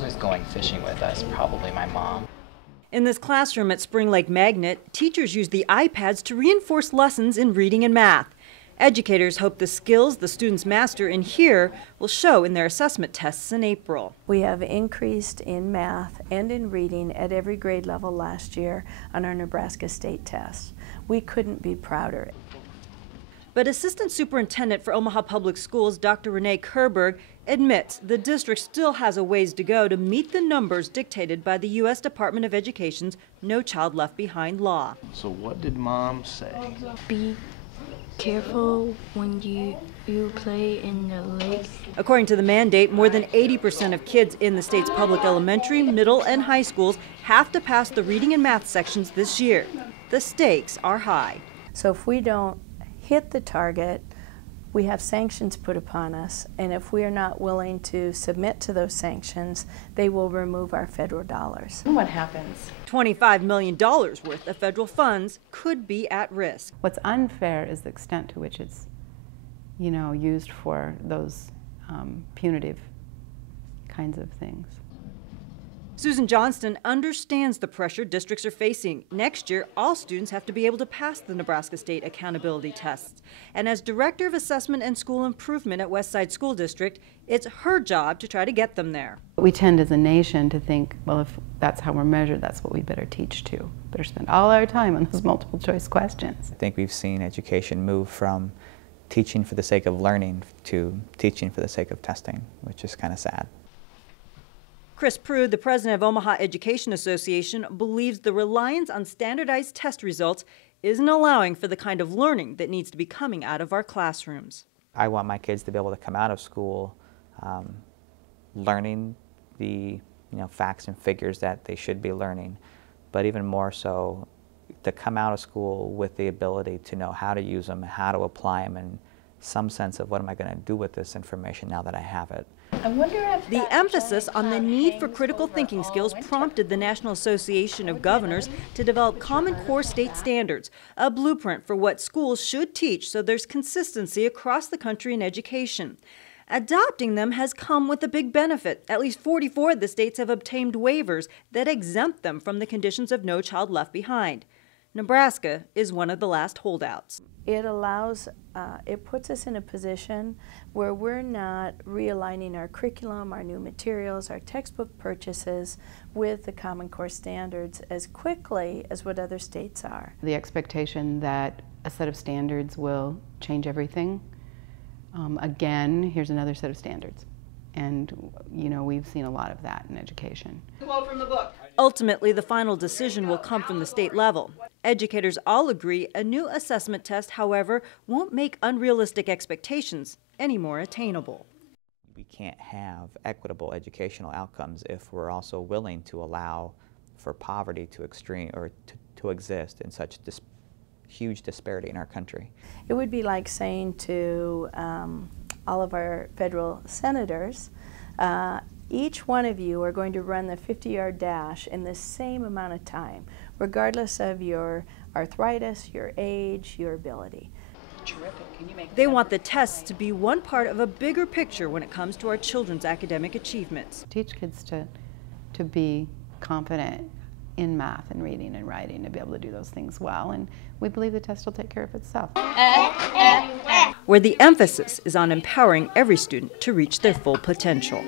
Who's going fishing with us? Probably my mom. In this classroom at Spring Lake Magnet, teachers use the iPads to reinforce lessons in reading and math. Educators hope the skills the students master in here will show in their assessment tests in April. We have increased in math and in reading at every grade level last year on our Nebraska state tests. We couldn't be prouder. But Assistant Superintendent for Omaha Public Schools, Dr. Renee Kerberg, admits the district still has a ways to go to meet the numbers dictated by the U.S. Department of Education's No Child Left Behind law. So what did Mom say? Be careful when you play in the lake. According to the mandate, more than 80% of kids in the state's public elementary, middle, and high schools have to pass the reading and math sections this year. The stakes are high. So if we don't hit the target, we have sanctions put upon us, and if we are not willing to submit to those sanctions, they will remove our federal dollars. And what happens? $25 million worth of federal funds could be at risk. What's unfair is the extent to which it's, used for those punitive kinds of things. Susan Johnston understands the pressure districts are facing. Next year, all students have to be able to pass the Nebraska State Accountability Tests. And as Director of Assessment and School Improvement at Westside School District, it's her job to try to get them there. We tend as a nation to think, well, if that's how we're measured, that's what we better teach to. Better spend all our time on those multiple choice questions. I think we've seen education move from teaching for the sake of learning to teaching for the sake of testing, which is kind of sad. Chris Prude, the president of Omaha Education Association, believes the reliance on standardized test results isn't allowing for the kind of learning that needs to be coming out of our classrooms. I want my kids to be able to come out of school learning the facts and figures that they should be learning, but even more so to come out of school with the ability to know how to use them, how to apply them, and some sense of what am I going to do with this information now that I have it. I wonder if the emphasis on the need for critical thinking skills prompted the National Association of Governors to develop Common Core state standards, a blueprint for what schools should teach so there's consistency across the country in education. Adopting them has come with a big benefit. At least 44 of the states have obtained waivers that exempt them from the conditions of No Child Left Behind. Nebraska is one of the last holdouts. It puts us in a position where we're not realigning our curriculum, our new materials, our textbook purchases with the Common Core standards as quickly as what other states are. The expectation that a set of standards will change everything. Again, here's another set of standards. And, we've seen a lot of that in education. Quote from the book. Ultimately, the final decision will come from the state level. Educators all agree a new assessment test, however, won't make unrealistic expectations any more attainable. We can't have equitable educational outcomes if we're also willing to allow for poverty to exist in such huge disparity in our country. It would be like saying to all of our federal senators, each one of you are going to run the 50-yard dash in the same amount of time, regardless of your arthritis, your age, your ability. Terrific. Can you make they want the tests to be one part of a bigger picture when it comes to our children's academic achievements. Teach kids to be confident in math and reading and writing, to be able to do those things well, and we believe the test will take care of itself. Where the emphasis is on empowering every student to reach their full potential.